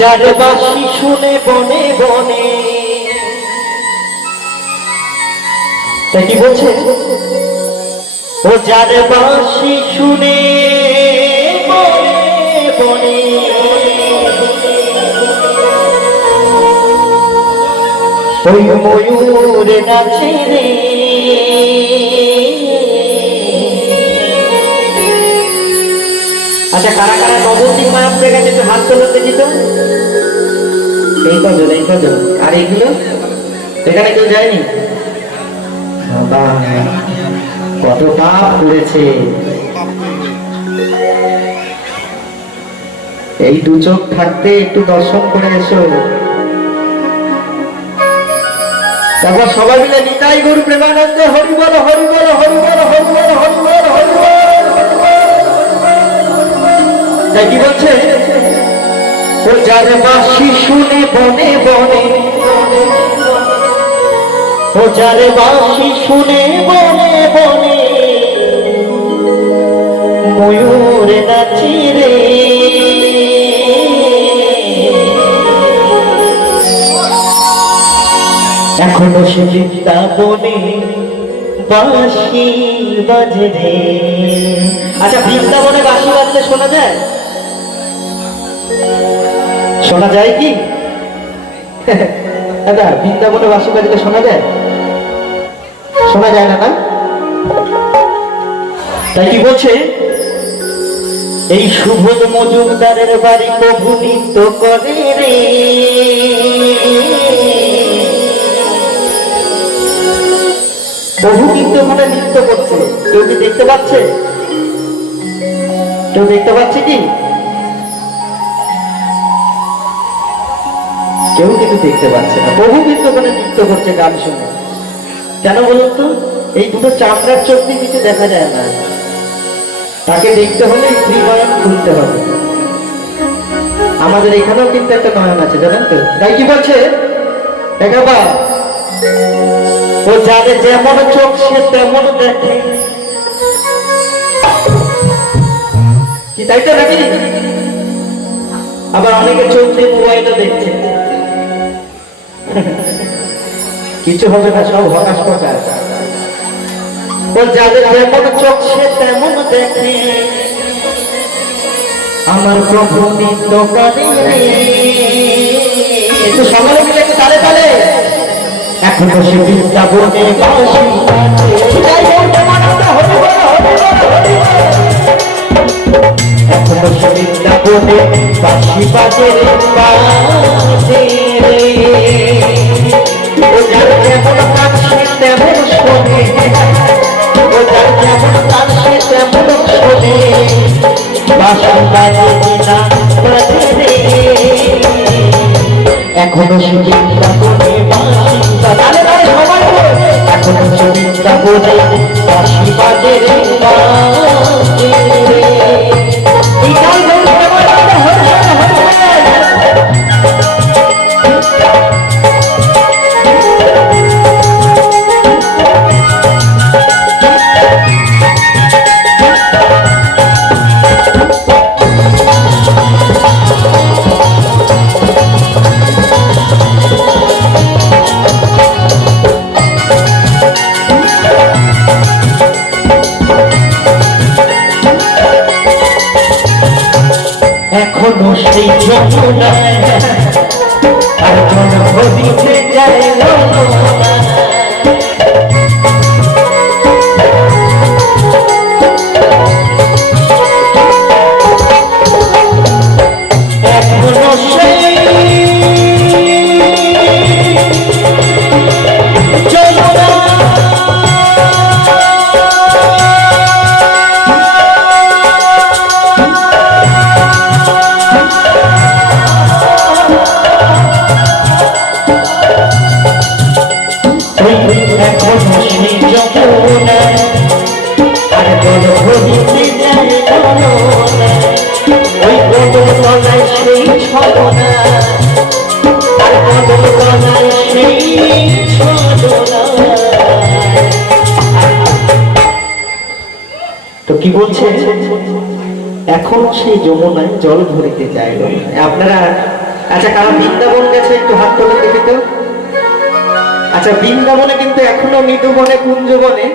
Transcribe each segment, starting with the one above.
যার বাসি শুনে বনে বনে। তা কি বলছে? যার বাসি শুনে বনে বনে। ওই ময়ূর নাচে রে। আচ্ছা কারা কারা নবদ্বীপ মায়াপুরের কাছে একটু হাত তোলো দেখি তো। এই কজন এই কজন? আর এইগুলো এখানে কেউ যায়নি? কত পাপ করেছে এই দু চোখ থাকতে একটু দর্শন করে এসো। তারপর সবাই মিলে নিতাই গরু প্রেমানন্দ, হরি বল হরি বল হরি বল হরি বল হরি বল হরি বল কি বলছে? ও যার বাসি শুনে বনে বনে। ও যার বাসি শুনে বনে বনে। ময়ূর নাচি রে। এখনও সে বৃন্দাবনে বাঁশি বাজে রে। আচ্ছা বৃন্দাবনে বাঁশি বাজলে শোনা যায়? শোনা যায় কি? দাদা, বৃন্দাবনে বাঁশি বাজলে শোনা যায়? শোনা যায় না না? তাই কি বলছে? এই শুভদ মজুমদারের বাড়ি প্রভু নৃত্য করে রে। বহু কিন্তু ওখানে নৃত্য করছে। কেউ কি দেখতে পাচ্ছে? কেউ দেখতে পাচ্ছে কি? কেউ কিন্তু দেখতে পাচ্ছে না। বহু কিন্তু ওখানে নৃত্য করছে গান শুনে। কেন বলুন তো? এই দুটো চামড়ার চোখ কিছু দেখা যায় না। তাকে দেখতে হলে স্ত্রী নয়ন খুলতে হবে। আমাদের এখানেও কিন্তু একটা নয়ন আছে, জানেন তো? তাই কি বলছে? দেখাবা ও যাদের যেমন চোখ, সে তেমন দেখে। কি, তাই তো নাকি? আবার অনেকে চোখ দিয়ে মোবাইলও দেখছে। কিছু হবে না, সব হতাশ প্রকাশ ও যাদের যেমন চোখ, সে তেমন দেখে। আমার প্রভু নিত্য মিলে তালে তালে। এখন সে বিদ্যা বলে। এখনও সে বৃন্দাবনে বাঁশি বাজে বাজে। ও যার যেমন কাজ তেমন শোনে। ও যার যেমন কাজ তেমন শোনে। রে। এখনও সুচিন্তা করে বল। এখনও সুচিন্তা করে বাঁশি বাজে রে, এখনও সেই যমুনায় জল ধরিতে চাইল আপনারা আচ্ছা কারা বৃন্দাবন গেছে, একটু হাত তোলে দেখি তো। আচ্ছা বৃন্দাবনে কিন্তু এখনও মৃদুবনে কুঞ্জবনে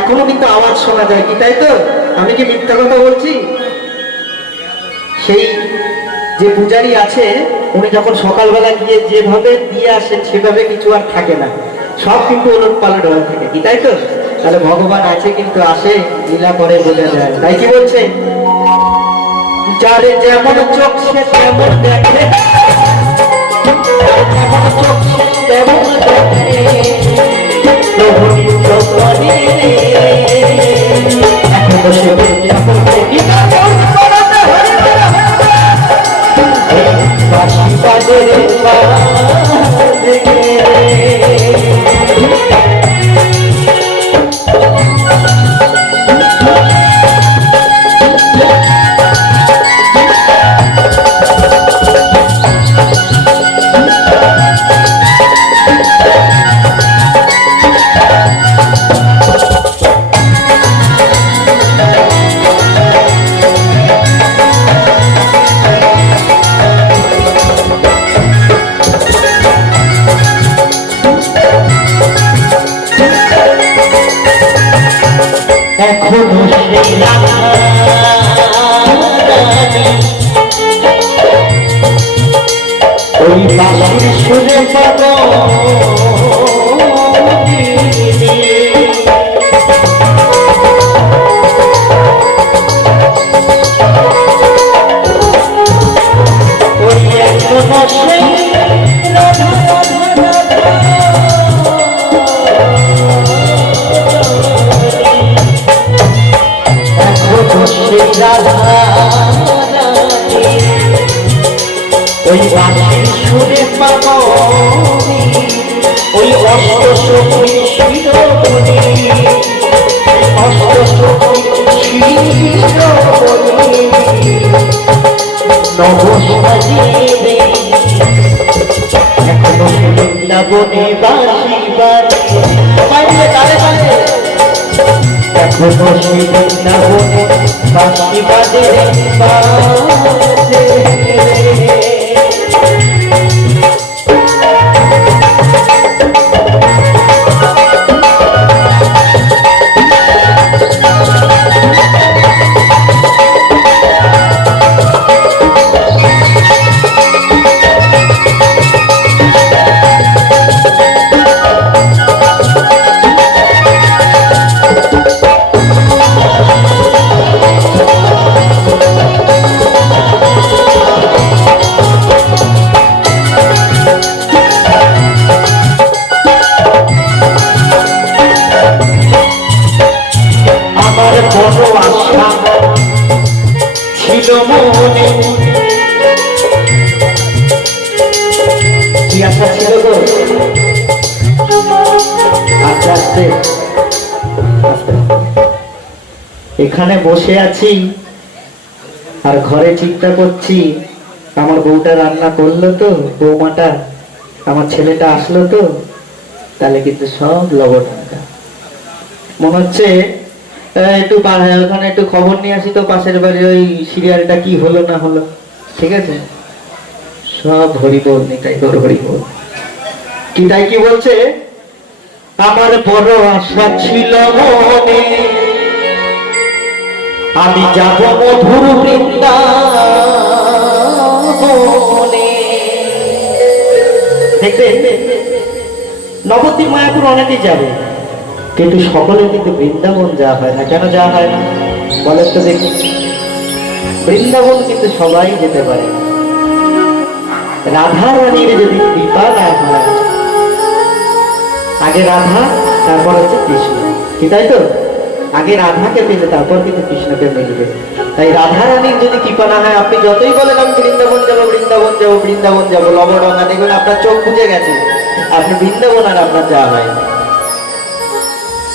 এখনও কিন্তু আওয়াজ শোনা যায় কি, তাই তো? আমি কি মিথ্যা কথা বলছি? সেই যে পূজারি আছে, উনি যখন সকালবেলা গিয়ে যেভাবে দিয়ে আসেন, সেভাবে কিছু আর থাকে না। সব কিন্তু ওলট পালট হয়ে থাকে, কি, তাই তো? তাহলে ভগবান আছে কিন্তু আসে, লীলা করে বোঝা যায় তাই কি বলছে? যারে যেমন চোখ সে তেমন দেখে। ওই বাসির সুরে পাব ওই অষ্ট শক্তির শিরোমণি, অষ্ট শক্তির শিরোমণি। নব সাজিয়ে এখনও বৃন্দাবনে বাসি এখনও সেই আস্তে। এখানে বসে আছি আর ঘরে চিন্তা করছি, আমার বউটা রান্না করল তো, বৌমাটা, আমার ছেলেটা আসলো তো, তাহলে কিন্তু সব লবণ মনে হচ্ছে একটু ওখানে একটু খবর নিয়ে আসি তো, পাশের বাড়ির ওই সিরিয়ালটা কি হলো না হলো, ঠিক আছে? সব হরিবোল, নিতাই তোর হরিবোল কি তাই কি বলছে? আমার বড় আশা ছিল মনে। আমি যাব মধুর নবদ্বীপ মায়াপুর অনেকেই যাবে, কিন্তু সকলে কিন্তু বৃন্দাবন যাওয়া হয় না। কেন যাওয়া হয় না? বলেন তো দেখি। বৃন্দাবন কিন্তু সবাই যেতে পারে। রাধা রানীর যদি কৃপা না হয় আগে রাধা, তারপর হচ্ছে কৃষ্ণ। কি তাই তো? আগে রাধাকে পেলে, তারপর কিন্তু কৃষ্ণকে মিলবে। তাই রাধা রানীর যদি কৃপা না হয়, আপনি যতই বলেন, আমি বৃন্দাবন যাব বৃন্দাবন যাব বৃন্দাবন যাব লবডঙ্গা দেখবেন আপনার চোখ বুঝে গেছে। আপনি বৃন্দাবন আর আপনার যাওয়া হয়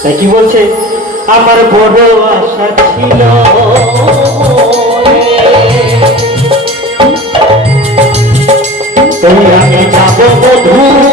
তাই কি বলছে? আমার বড় আশা ছিল তুমি আমি যাব বধু।